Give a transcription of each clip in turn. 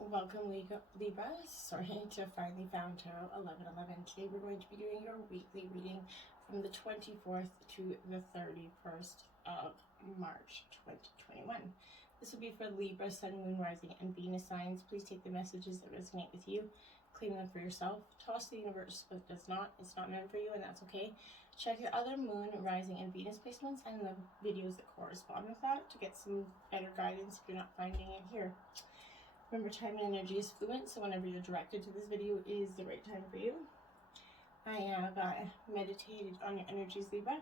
Welcome Libra, sorry, to Finally Found Tarot 1111. Today we're going to be doing your weekly reading from the 24th to the 31st of March 2021. This will be for Libra, Sun, Moon, Rising, and Venus signs. Please take the messages that resonate with you, claim them for yourself, toss the universe what does not. It's not meant for you, and that's okay. Check your other Moon, Rising, and Venus placements and the videos that correspond with that to get some better guidance if you're not finding it here. Remember, time and energy is fluent, so whenever you're directed to this video is the right time for you. I have meditated on your energies, Libra.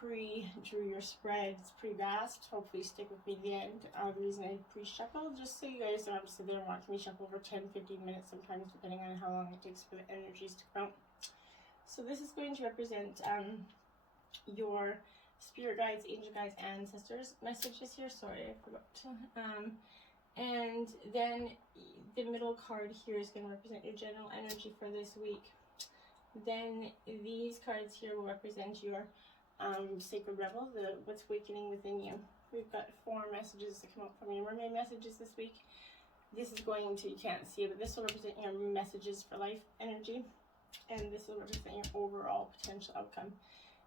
Pre-drew your spread. It's pretty vast. Hopefully stick with me to the end. The reason I pre-shuffle, just so you guys don't have to sit there and watch me shuffle for 10-15 minutes sometimes, depending on how long it takes for the energies to come out. So this is going to represent your spirit guides, angel guides, ancestors messages here. Sorry, I forgot to... and then the middle card here is going to represent your general energy for this week. Then these cards here will represent your sacred rebel, what's awakening within you. We've got 4 messages that come up from your Mermaid Messages this week. This is going to, you can't see it, but this will represent your messages for life energy. And this will represent your overall potential outcome.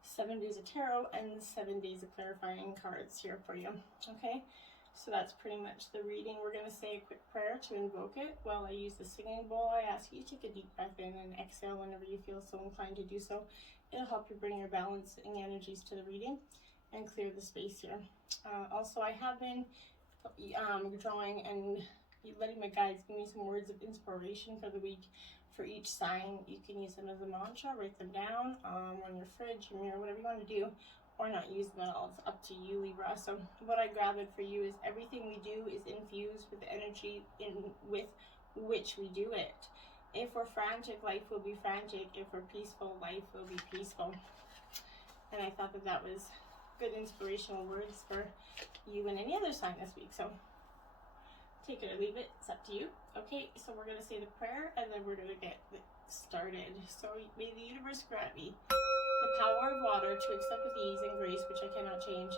7 days of tarot and 7 days of clarifying cards here for you. Okay? So that's pretty much the reading. We're going to say a quick prayer to invoke it. While I use the singing bowl, I ask you to take a deep breath in and exhale whenever you feel so inclined to do so. It'll help you bring your balancing energies to the reading and clear the space here. Also, I have been drawing and letting my guides give me some words of inspiration for the week for each sign. You can use them as a mantra, write them down on your fridge, your mirror, whatever you want to do. Or not use them at all. It's up to you, Libra. So what I gathered for you is everything we do is infused with the energy with which we do it. If we're frantic, life will be frantic. If we're peaceful, life will be peaceful. And I thought that was good inspirational words for you and any other sign this week. So take it or leave it. It's up to you. Okay, so we're going to say the prayer and then we're going to get started. So may the universe grant me the power of water to accept with ease and grace which I cannot change.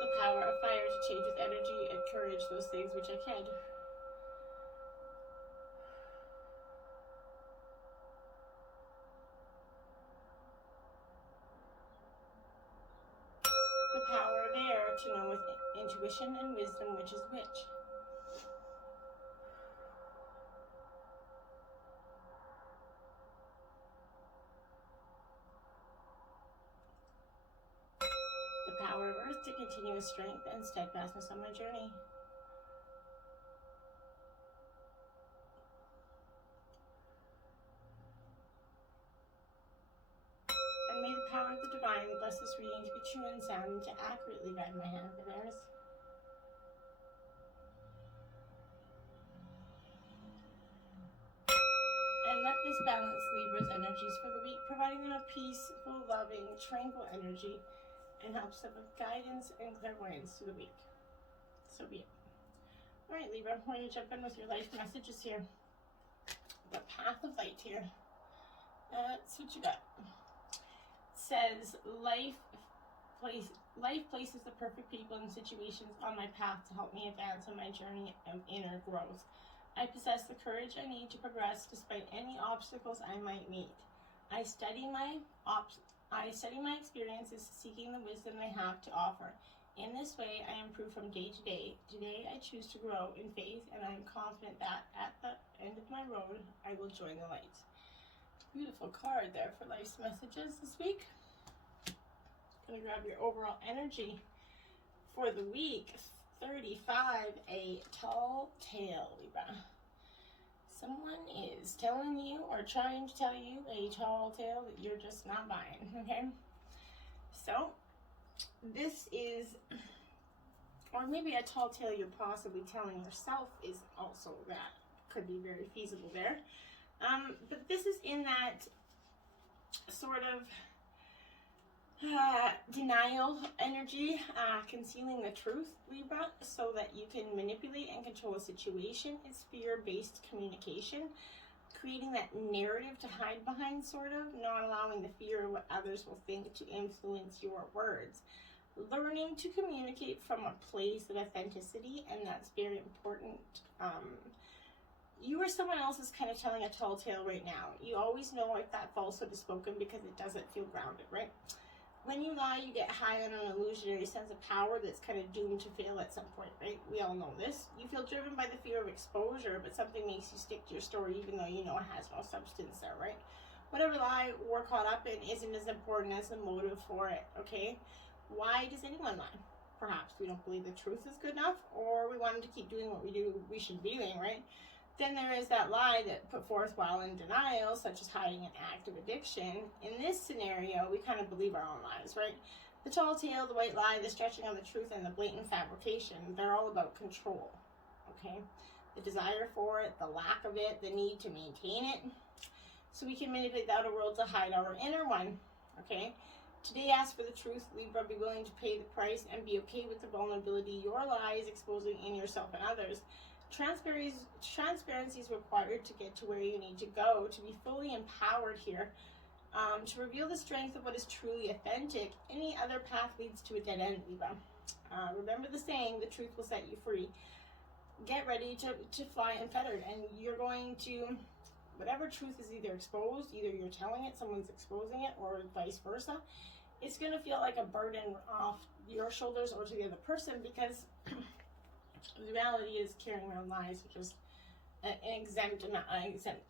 The power of fire to change with energy and courage those things which I can. To know with intuition and wisdom which is which. The power of earth to continue with strength and steadfastness on my journey. And may the power of the divine bless this reading to be true and sound and to accurately guide my hand for theirs. And let this balance Libra's energies for the week, providing them a peaceful, loving, tranquil energy and helps them with guidance and clairvoyance through the week. So be it. Alright, Libra, we're going to jump in with your life messages here. The path of light here. That's what you got. Says life places the perfect people and situations on my path to help me advance on my journey of inner growth. I possess the courage I need to progress despite any obstacles I might meet. I study my experiences, seeking the wisdom they have to offer. In this way, I improve from day to day. Today, I choose to grow in faith, and I am confident that at the end of my road, I will join the light. Beautiful card there for life's messages this week. Gonna grab your overall energy for the week. 35, a tall tale, Libra. Someone is telling you or trying to tell you a tall tale that you're just not buying, okay? So, this is, or maybe a tall tale you're possibly telling yourself is also that. Could be very feasible there. But this is in that sort of denial energy, concealing the truth, Libra, so that you can manipulate and control a situation. It's fear-based communication. creating that narrative to hide behind, sort of, not allowing the fear of what others will think to influence your words. Learning to communicate from a place of authenticity, and that's very important. You or someone else is kind of telling a tall tale right now. You always know if that falsehood is spoken because it doesn't feel grounded, right? When you lie, you get high on an illusionary sense of power that's kind of doomed to fail at some point, right? We all know this. You feel driven by the fear of exposure, but something makes you stick to your story even though you know it has no substance there, right? Whatever lie we're caught up in isn't as important as the motive for it, okay? Why does anyone lie? Perhaps we don't believe the truth is good enough, or we want them to keep doing what we should be doing, right? Then there is that lie that put forth while in denial, such as hiding an act of addiction. In this scenario, we kind of believe our own lies, right? The tall tale, the white lie, the stretching on the truth, and the blatant fabrication, they're all about control, okay? The desire for it, the lack of it, the need to maintain it, so we can manipulate the outer world to hide our inner one, okay? Today, ask for the truth, Libra. Be willing to pay the price and be okay with the vulnerability your lie is exposing in yourself and others. Transparency is required to get to where you need to go, to be fully empowered here, to reveal the strength of what is truly authentic. Any other path leads to a dead end, Libra. Remember the saying, the truth will set you free. Get ready to fly unfettered, and you're going to, whatever truth is either exposed, either you're telling it, someone's exposing it, or vice versa, it's going to feel like a burden off your shoulders or to the other person, because the reality is carrying around lies, which is an exempt,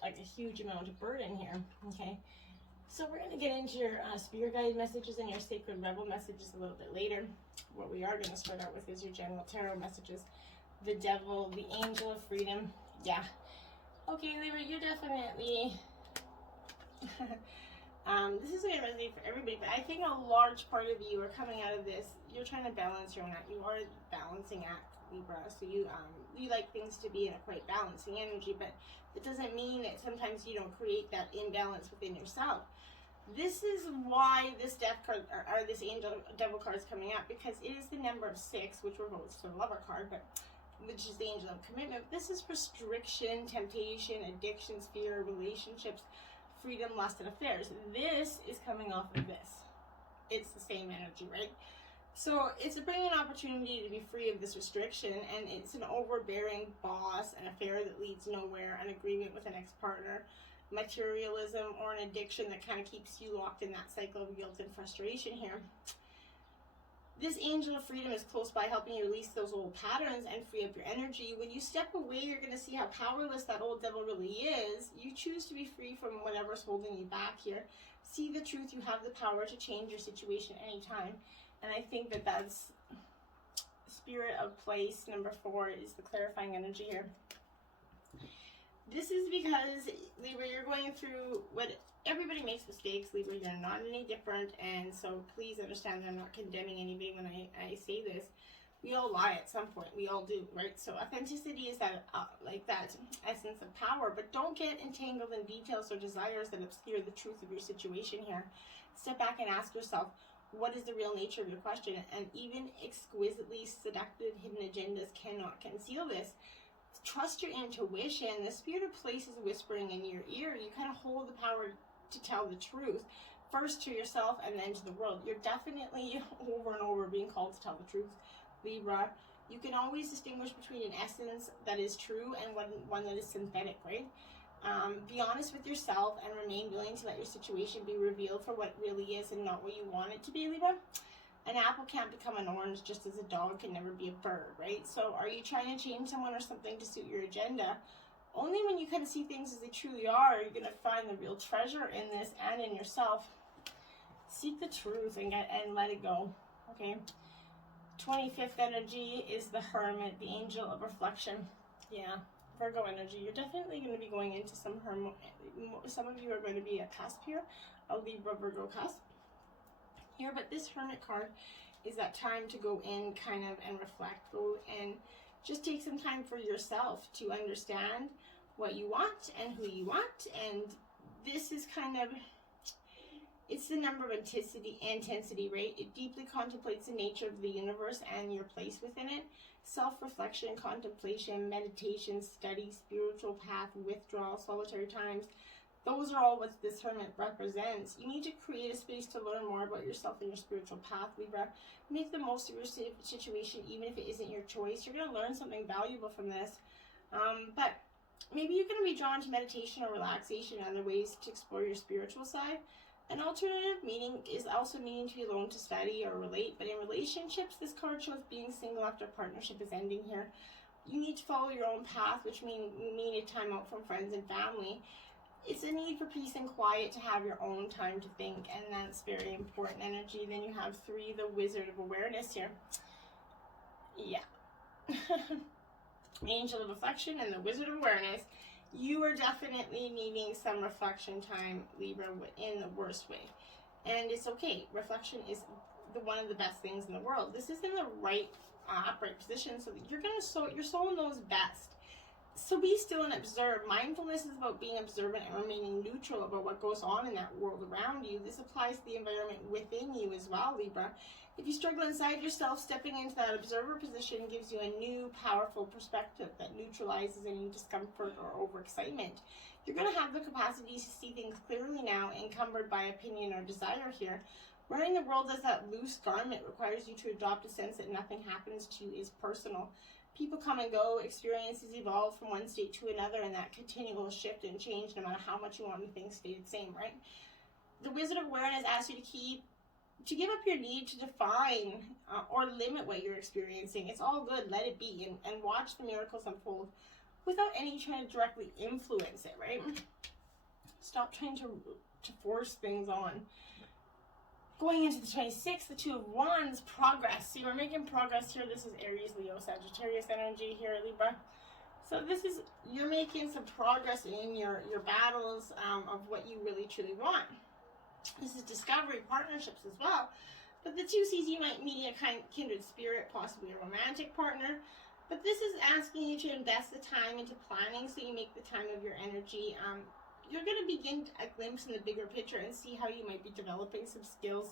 like a huge amount of burden here, okay? So we're going to get into your spirit guide messages and your sacred rebel messages a little bit later. What we are going to start out with is your general tarot messages. The devil, the angel of freedom. Yeah. Okay, Libra, you're definitely... this is going to resonate for everybody, but I think a large part of you are coming out of this. You're trying to balance your own act. You are a balancing act, Libra. So you like things to be in a quite balancing energy, but it doesn't mean that sometimes you don't create that imbalance within yourself. This is why this death card, or this angel devil card is coming out, because it is the number of 6, which revolves to the lover card, but which is the angel of commitment. This is restriction, temptation, addictions, fear, relationships, freedom, lust, and affairs. This is coming off of this. It's the same energy, right? So it's bringing an opportunity to be free of this restriction, and it's an overbearing boss, an affair that leads nowhere, an agreement with an ex-partner, materialism, or an addiction that kind of keeps you locked in that cycle of guilt and frustration here. This angel of freedom is close by, helping you release those old patterns and free up your energy. When you step away, you're going to see how powerless that old devil really is. You choose to be free from whatever's holding you back here. See the truth. You have the power to change your situation anytime. And I think that that's spirit of place. Number 4 is the clarifying energy here. This is because, Libra, you're going through what everybody makes mistakes, Libra. You're not any different, and so please understand that I'm not condemning anybody when I say this. We all lie at some point. We all do, right? So authenticity is that like that essence of power, but don't get entangled in details or desires that obscure the truth of your situation here. Step back and ask yourself, what is the real nature of your question? And even exquisitely seductive hidden agendas cannot conceal this. Trust your intuition. The spirit of place is whispering in your ear. You kind of hold the power to tell the truth, first to yourself and then to the world. You're definitely over and over being called to tell the truth, Libra. You can always distinguish between an essence that is true and one that is synthetic, right? Be honest with yourself and remain willing to let your situation be revealed for what it really is and not what you want it to be, Libra. An apple can't become an orange, just as a dog can never be a bird, right? So are you trying to change someone or something to suit your agenda? Only when you kind of see things as they truly are you're going to find the real treasure in this and in yourself. Seek the truth and let it go, okay? 25th energy is the Hermit, the angel of reflection. Yeah, Virgo energy. You're definitely going to be going into some of you are going to be a cusp here, a Libra Virgo cusp here, but this Hermit card is that time to go in kind of and reflect, go and just take some time for yourself to understand what you want and who you want. And this is kind of, It's the number of intensity, right? It deeply contemplates the nature of the universe and your place within it. Self-reflection, contemplation, meditation, study, spiritual path, withdrawal, solitary times. Those are all what this hermit represents. You need to create a space to learn more about yourself and your spiritual path, Libra. Make the most of your situation, even if it isn't your choice. You're going to learn something valuable from this. But maybe you're going to be drawn to meditation or relaxation and other ways to explore your spiritual side. An alternative meaning is also needing to be alone to study or relate. But in relationships, this card shows being single after partnership is ending here. You need to follow your own path, which means you need a time out from friends and family. It's a need for peace and quiet to have your own time to think, and that's very important energy. Then you have 3, the Wizard of Awareness here. Yeah. Angel of Reflection and the Wizard of Awareness. You are definitely needing some reflection time, Libra, in the worst way. And it's okay. Reflection is one of the best things in the world. This is in the right, upright position, so that your soul knows best. So be still and observe. Mindfulness is about being observant and remaining neutral about what goes on in that world around you. This applies to the environment within you as well, Libra. If you struggle inside yourself, stepping into that observer position gives you a new, powerful perspective that neutralizes any discomfort or overexcitement. You're going to have the capacity to see things clearly now, encumbered by opinion or desire here. Wearing the world as that loose garment requires you to adopt a sense that nothing happens to you is personal. People come and go, experiences evolve from one state to another, and that continual shift and change, no matter how much you want things to stay the same, right? The Wizard of Awareness asks you to give up your need to define or limit what you're experiencing. It's all good, let it be, and watch the miracles unfold without any trying to directly influence it, right? Stop trying to force things on. Going into the 26th, the 2 of Wands, progress. See, we're making progress here. This is Aries, Leo, Sagittarius energy here, Libra. So you're making some progress in your battles of what you really, truly want. This is discovery, partnerships as well. But the 2 sees you might meet a kindred spirit, possibly a romantic partner. But this is asking you to invest the time into planning so you make the time of your energy. You're going to begin a glimpse in the bigger picture and see how you might be developing some skills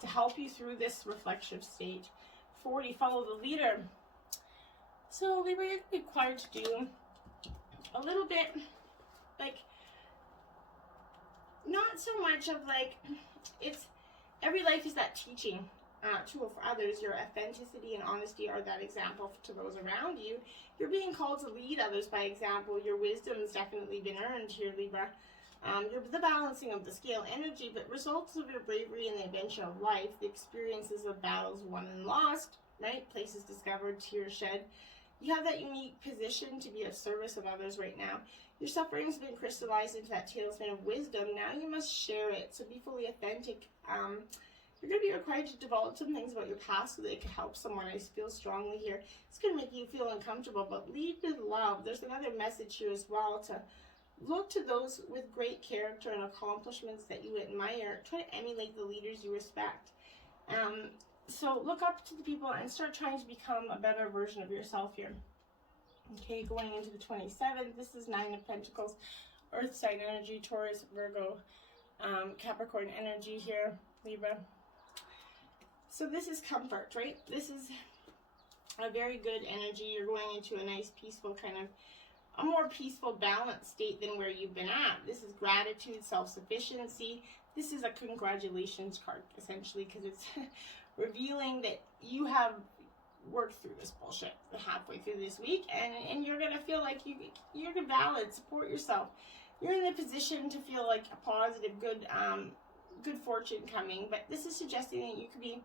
to help you through this reflexive stage. 40, follow the leader. So Libra, you're required to do a little bit, like, not so much of like, every life is that teaching tool for others. Your authenticity and honesty are that example to those around you. You're being called to lead others by example. Your wisdom has definitely been earned here, Libra. You're the balancing of the scale energy, but results of your bravery and the adventure of life, the experiences of battles won and lost, right? Places discovered, tears shed. You have that unique position to be of service of others right now. Your suffering has been crystallized into that tailspin of wisdom. Now you must share it, so be fully authentic. You're going to be required to develop some things about your past so that it can help someone. I feel strongly here. It's going to make you feel uncomfortable, but lead with love. There's another message here as well, to look to those with great character and accomplishments that you admire. Try to emulate the leaders you respect. So look up to the people and start trying to become a better version of yourself here. Okay, going into the 27th, this is 9 of Pentacles, Earth sign energy, Taurus, Virgo, Capricorn energy here, Libra. So this is comfort, right? This is a very good energy. You're going into a nice, peaceful a more peaceful, balanced state than where you've been at. This is gratitude, self-sufficiency. This is a congratulations card, essentially, because it's revealing that you have worked through this bullshit halfway through this week, and you're going to feel like you're valid, support yourself. You're in the position to feel like a positive, good fortune coming, but this is suggesting that you could be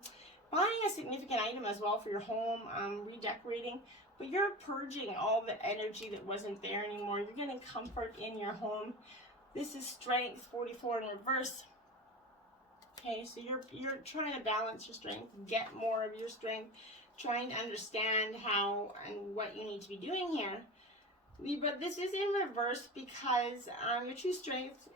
buying a significant item as well for your home, redecorating, but you're purging all the energy that wasn't there anymore. You're getting comfort in your home. This is strength, 44 in reverse. Okay, so you're trying to balance your strength, get more of your strength, trying to understand how and what you need to be doing here. But this is in reverse because your true strength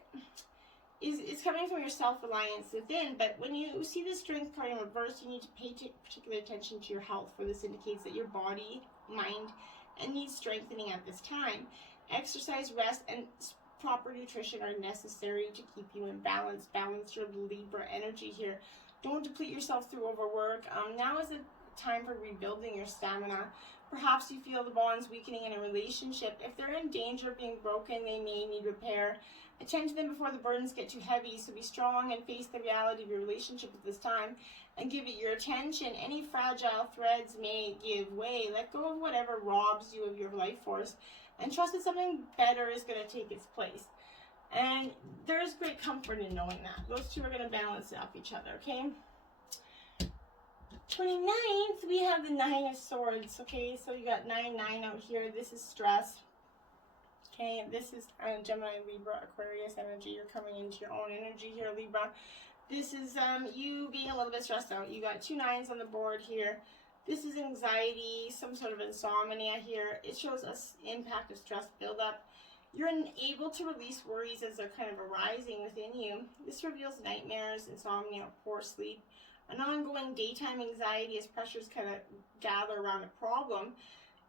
is coming from your self-reliance within. But when you see the strength card in reverse, you need to pay particular attention to your health, for this indicates that your body, mind, and needs strengthening at this time. Exercise, rest, and proper nutrition are necessary to keep you in balance. Balance your Libra energy here. Don't deplete yourself through overwork. Now is the time for rebuilding your stamina. Perhaps you feel the bonds weakening in a relationship. If they're in danger of being broken, they may need repair. Attend to them before the burdens get too heavy, so be strong and face the reality of your relationship at this time and give it your attention. Any fragile threads may give way. Let go of whatever robs you of your life force and trust that something better is going to take its place. And there's great comfort in knowing that. Those two are going to balance off each other, okay? 29th, we have the 9 of Swords, okay? So you got 9 out here. This is stress. Okay, this is Gemini, Libra, Aquarius energy. You're coming into your own energy here, Libra. This is you being a little bit stressed out. You got 2 9s on the board here. This is anxiety, some sort of insomnia here. It shows us impact of stress buildup. You're unable to release worries as they're kind of arising within you. This reveals nightmares, insomnia, poor sleep, an ongoing daytime anxiety as pressures kind of gather around a problem.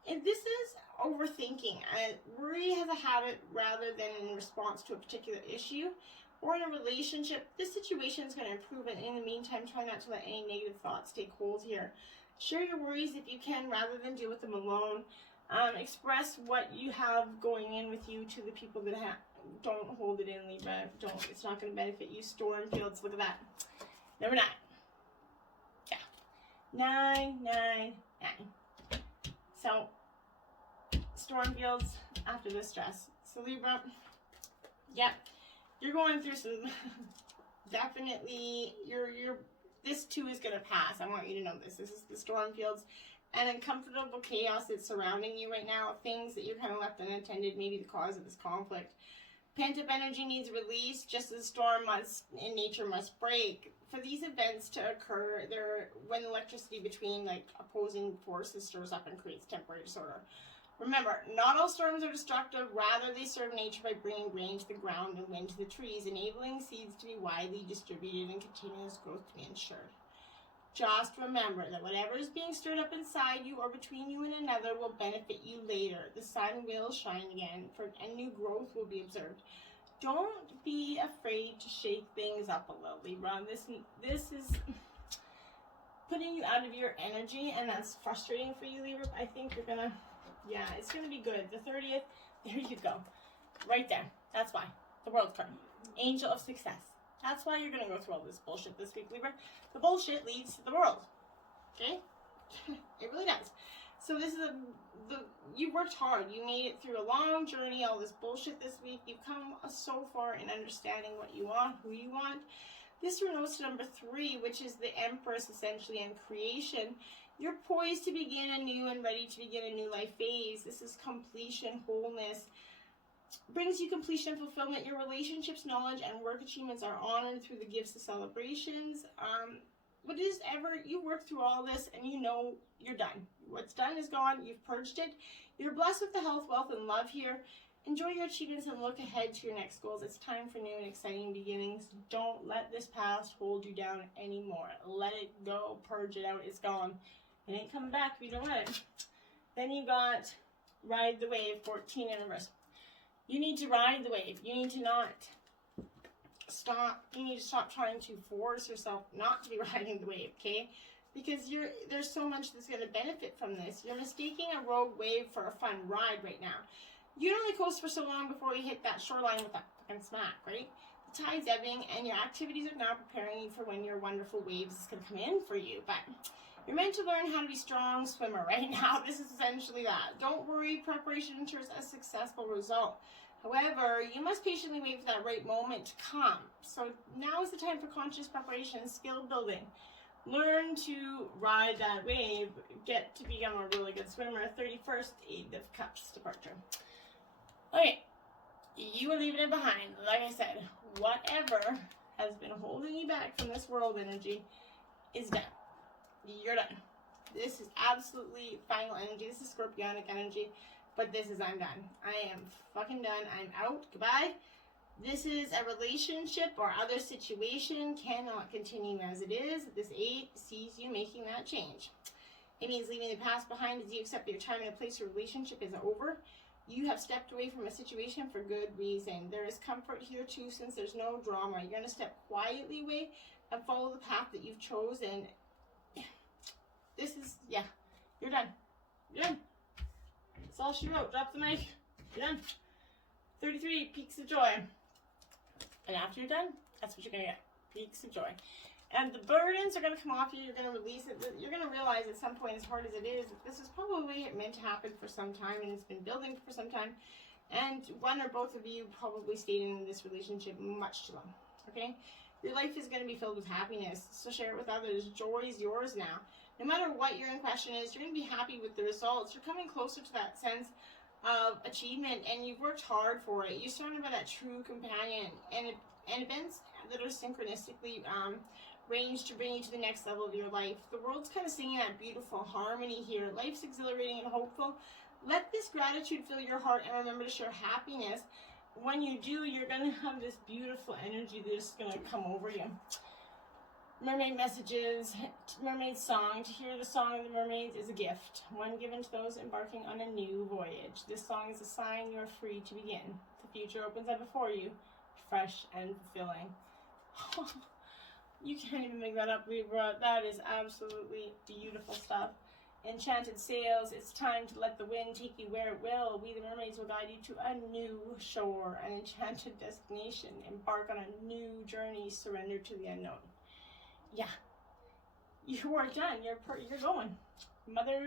And this is overthinking. Worry has a habit rather than in response to a particular issue or in a relationship. This situation is going to improve, and in the meantime, try not to let any negative thoughts take hold here. Share your worries if you can rather than deal with them alone. Express what you have going in with you to the people that don't hold it in, Libra. Don't. It's not going to benefit you. Storm fields. Look at that. Number 9. Yeah. 9, 9, 9. So, storm fields after the stress. So Libra, yep, you're going through some, definitely, this too is going to pass. I want you to know this. This is the storm fields and uncomfortable chaos that's surrounding you right now. Things that you're kind of left unattended, maybe the cause of this conflict. Pent-up energy needs release, just as the storm in nature must break. For these events to occur, when electricity between like opposing forces stirs up and creates temporary disorder. Remember, not all storms are destructive. Rather, they serve nature by bringing rain to the ground and wind to the trees, enabling seeds to be widely distributed and continuous growth to be ensured. Just remember that whatever is being stirred up inside you or between you and another will benefit you later. The sun will shine again, and new growth will be observed. Don't be afraid to shake things up a little, Libra. This is putting you out of your energy, and that's frustrating for you, Libra. I think you're gonna, yeah, it's gonna be good. The 30th, there you go, right there. That's why the World card, Angel of Success. That's why you're gonna go through all this bullshit this week, Libra. The bullshit leads to the world. Okay, it really does. So this is you worked hard. You made it through a long journey, all this bullshit this week. You've come so far in understanding what you want, who you want. This notes to number 3, which is the Empress, essentially, and creation. You're poised to begin anew and ready to begin a new life phase. This is completion, wholeness. Brings you completion and fulfillment. Your relationships, knowledge, and work achievements are honored through the gifts of celebrations. You work through all this and you know you're done. What's done is gone. You've purged it. You're blessed with the health, wealth, and love here. Enjoy your achievements and look ahead to your next goals. It's time for new and exciting beginnings. Don't let this past hold you down anymore. Let it go. Purge it out. It's gone. It ain't coming back if you don't let it. Then you got Ride the Wave, 14 anniversary. You need to ride the wave. You need to not stop. You need to stop trying to force yourself not to be riding the wave, okay? Because there's so much that's going to benefit from this. You're mistaking a rogue wave for a fun ride right now. You can only coast for so long before you hit that shoreline with that fucking smack, right? The tide's ebbing, and your activities are now preparing you for when your wonderful waves is going to come in for you. But you're meant to learn how to be a strong swimmer right now. This is essentially that. Don't worry, preparation ensures a successful result. However, you must patiently wait for that right moment to come. So now is the time for conscious preparation and skill building. Learn to ride that wave. Get to become a really good swimmer. 31st, 8 of Cups departure. Okay, you are leaving it behind. Like I said, whatever has been holding you back from this world energy is done. You're done. This is absolutely final energy. This is Scorpionic energy. But this is, I'm done. I am fucking done. I'm out. Goodbye. This is a relationship or other situation cannot continue as it is. This 8 sees you making that change. It means leaving the past behind as you accept your time and a place. Your relationship is over. You have stepped away from a situation for good reason. There is comfort here too, since there's no drama. You're going to step quietly away and follow the path that you've chosen. This is, yeah, you're done. You're done. That's all she wrote. Drop the mic. You're done. 33, peaks of joy. And after you're done, that's what you're going to get. Peaks of joy. And the burdens are going to come off you. You're going to release it. You're going to realize at some point, as hard as it is, that this is probably meant to happen for some time, and it's been building for some time. And one or both of you probably stayed in this relationship much too long. Okay? Your life is going to be filled with happiness, so share it with others. Joy is yours now. No matter what your in question is, you're going to be happy with the results. You're coming closer to that sense of achievement, and you've worked hard for it. You're surrounded by that true companion, and events that are synchronistically ranged to bring you to the next level of your life. The world's kind of singing that beautiful harmony here. Life's exhilarating and hopeful. Let this gratitude fill your heart, and remember to share happiness. When you do, you're going to have this beautiful energy that's going to come over you. Mermaid Messages, Mermaid Song. To hear the song of the mermaids is a gift, one given to those embarking on a new voyage. This song is a sign you are free to begin. The future opens up before you, fresh and fulfilling. You can't even make that up, Libra. That is absolutely beautiful stuff. Enchanted sails, it's time to let the wind take you where it will. We, the mermaids, will guide you to a new shore, an enchanted destination. Embark on a new journey, surrender to the unknown. Yeah, you are done. You're going. Mother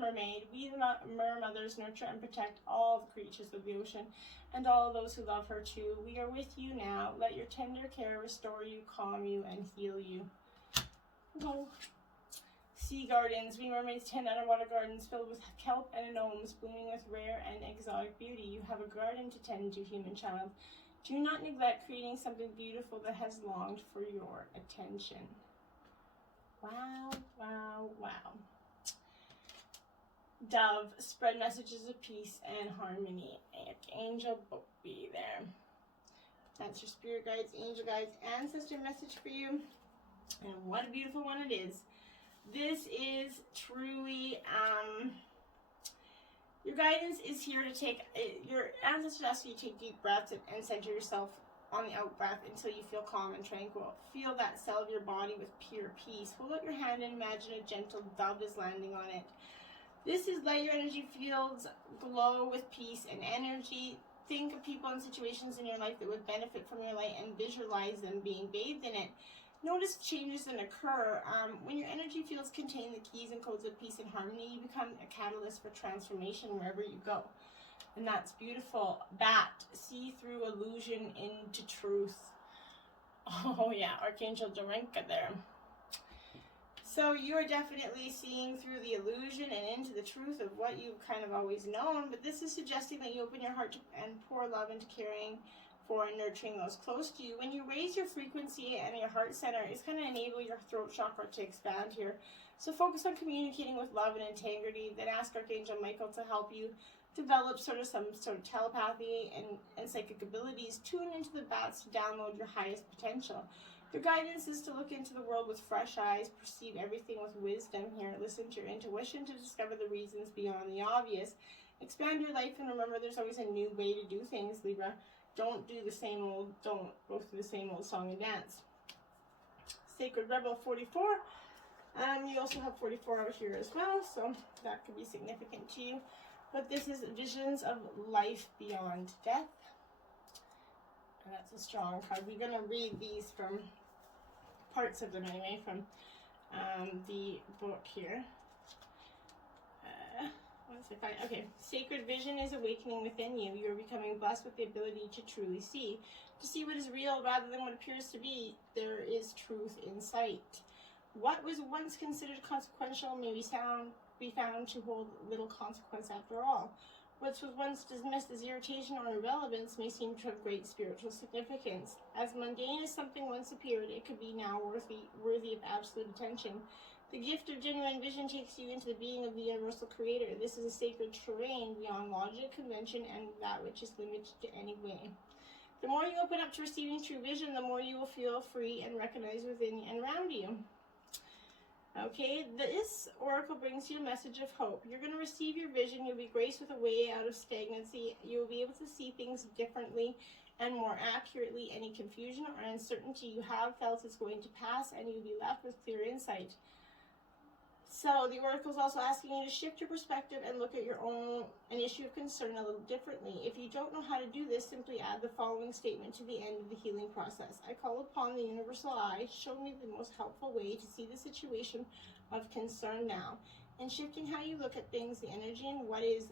Mermaid, we the mermothers nurture and protect all the creatures of the ocean and all those who love her too. We are with you now. Let your tender care restore you, calm you, and heal you. Go. Sea gardens, we mermaids tend underwater gardens filled with kelp and gnomes, blooming with rare and exotic beauty. You have a garden to tend to, human child. Do not neglect creating something beautiful that has longed for your attention. Wow, wow, wow. Dove, spread messages of peace and harmony. Angel, be there. That's your spirit guides, angel guides, ancestor message for you. And what a beautiful one it is. This is truly, your guidance is here to take, your ancestors ask you to take deep breaths and center yourself on the out breath until you feel calm and tranquil. Feel that cell of your body with pure peace. Hold out your hand and imagine a gentle dove is landing on it. This is let your energy fields glow with peace and energy. Think of people and situations in your life that would benefit from your light and visualize them being bathed in it. Notice changes that occur. When your energy fields contain the keys and codes of peace and harmony, you become a catalyst for transformation wherever you go. And that's beautiful. Bat, see through illusion into truth. Oh yeah, Archangel Dorinka there. So you are definitely seeing through the illusion and into the truth of what you've kind of always known, but this is suggesting that you open your heart to, and pour love into caring for and nurturing those close to you. When you raise your frequency and your heart center, it's going to enable your throat chakra to expand here. So focus on communicating with love and integrity. Then ask Archangel Michael to help you develop some sort of telepathy and psychic abilities. Tune into the bats to download your highest potential. Your guidance is to look into the world with fresh eyes, perceive everything with wisdom here, listen to your intuition to discover the reasons beyond the obvious. Expand your life and remember there's always a new way to do things, Libra. Don't go through the same old song and dance. Sacred Rebel 44. You also have 44 out here as well, so that could be significant to you. But this is visions of life beyond death. And that's a strong card. We're going to read these from parts of them anyway, from the book here. Okay, sacred vision is awakening within you. You're becoming blessed with the ability to truly see. To see what is real rather than what appears to be. There is truth in sight. What was once considered consequential may be found to hold little consequence after all. What was once dismissed as irritation or irrelevance may seem to have great spiritual significance. As mundane as something once appeared, it could be now worthy of absolute attention. The gift of genuine vision takes you into the being of the universal creator. This is a sacred terrain beyond logic, convention, and that which is limited to any way. The more you open up to receiving true vision, the more you will feel free and recognized within and around you. Okay, this oracle brings you a message of hope. You're going to receive your vision. You'll be graced with a way out of stagnancy. You'll be able to see things differently and more accurately. Any confusion or uncertainty you have felt is going to pass, and you'll be left with clear insight. So the oracle is also asking you to shift your perspective and look at an issue of concern a little differently. If you don't know how to do this, simply add the following statement to the end of the healing process. I call upon the universal eye to show me the most helpful way to see the situation of concern now. In shifting how you look at things, the energy and what is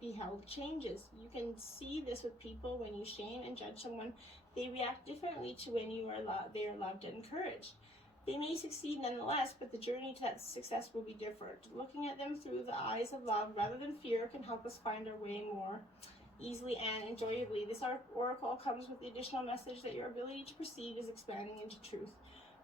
beheld changes. You can see this with people. When you shame and judge someone, they react differently to when they are loved and encouraged. They may succeed nonetheless, but the journey to that success will be different. Looking at them through the eyes of love rather than fear can help us find our way more easily and enjoyably. This oracle comes with the additional message that your ability to perceive is expanding into truth.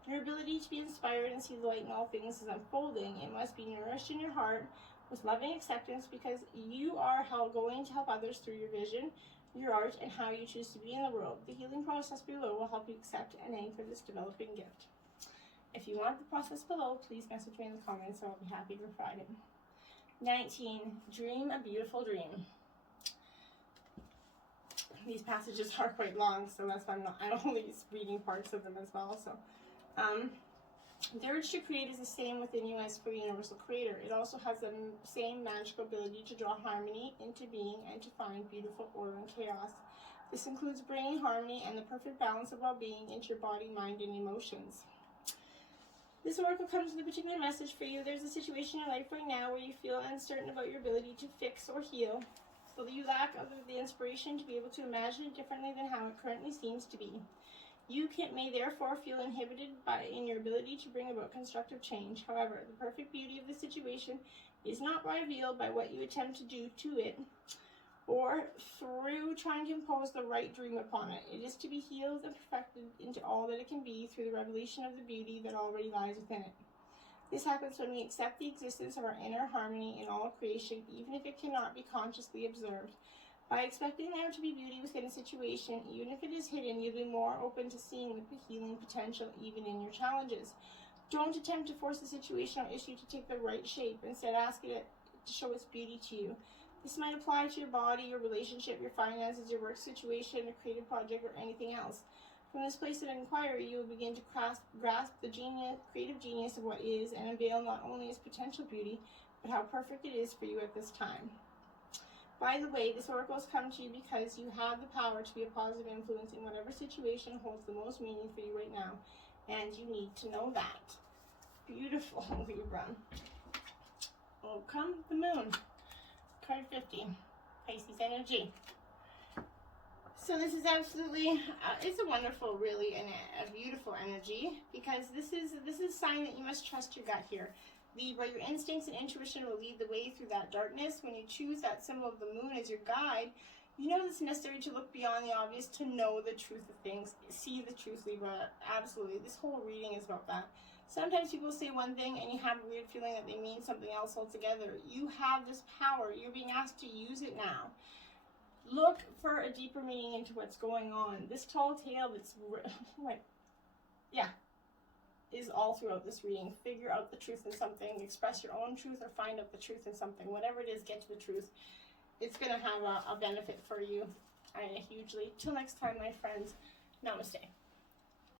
Your ability to be inspired and see the light in all things is unfolding. It must be nourished in your heart with loving acceptance, because you are going to help others through your vision, your art, and how you choose to be in the world. The healing process below will help you accept and anchor this developing gift. If you want the process below, please message me in the comments and I'll be happy to provide it. 19. Dream a beautiful dream. These passages are quite long, so that's why I'm only reading parts of them as well. So, the urge to create is the same within you as for the universal creator. It also has the same magical ability to draw harmony into being and to find beautiful order and chaos. This includes bringing harmony and the perfect balance of well-being into your body, mind, and emotions. This oracle comes with a particular message for you. There's a situation in your life right now where you feel uncertain about your ability to fix or heal, so that you lack the inspiration to be able to imagine it differently than how it currently seems to be. You may therefore feel inhibited in your ability to bring about constructive change. However, the perfect beauty of the situation is not revealed by what you attempt to do to it, or through trying to impose the right dream upon it. It is to be healed and perfected into all that it can be through the revelation of the beauty that already lies within it. This happens when we accept the existence of our inner harmony in all creation, even if it cannot be consciously observed. By expecting there to be beauty within a situation, even if it is hidden, you'll be more open to seeing the healing potential even in your challenges. Don't attempt to force a situation or issue to take the right shape. Instead, ask it to show its beauty to you. This might apply to your body, your relationship, your finances, your work situation, a creative project, or anything else. From this place of inquiry, you will begin to grasp the creative genius of what is, and unveil not only its potential beauty, but how perfect it is for you at this time. By the way, this oracle has come to you because you have the power to be a positive influence in whatever situation holds the most meaning for you right now, and you need to know that. Beautiful, Libra. Oh, come the moon. Card 50, Pisces energy. So this is absolutely, it's a wonderful, really, and a beautiful energy, because this is a sign that you must trust your gut here. Libra, your instincts and intuition will lead the way through that darkness. When you choose that symbol of the moon as your guide, you know it's necessary to look beyond the obvious to know the truth of things. See the truth, Libra. Absolutely. This whole reading is about that. Sometimes people say one thing and you have a weird feeling that they mean something else altogether. You have this power. You're being asked to use it now. Look for a deeper meaning into what's going on. This tall tale that's, is all throughout this reading. Figure out the truth in something. Express your own truth or find out the truth in something. Whatever it is, get to the truth. It's going to have a benefit for you hugely. Till next time, my friends. Namaste.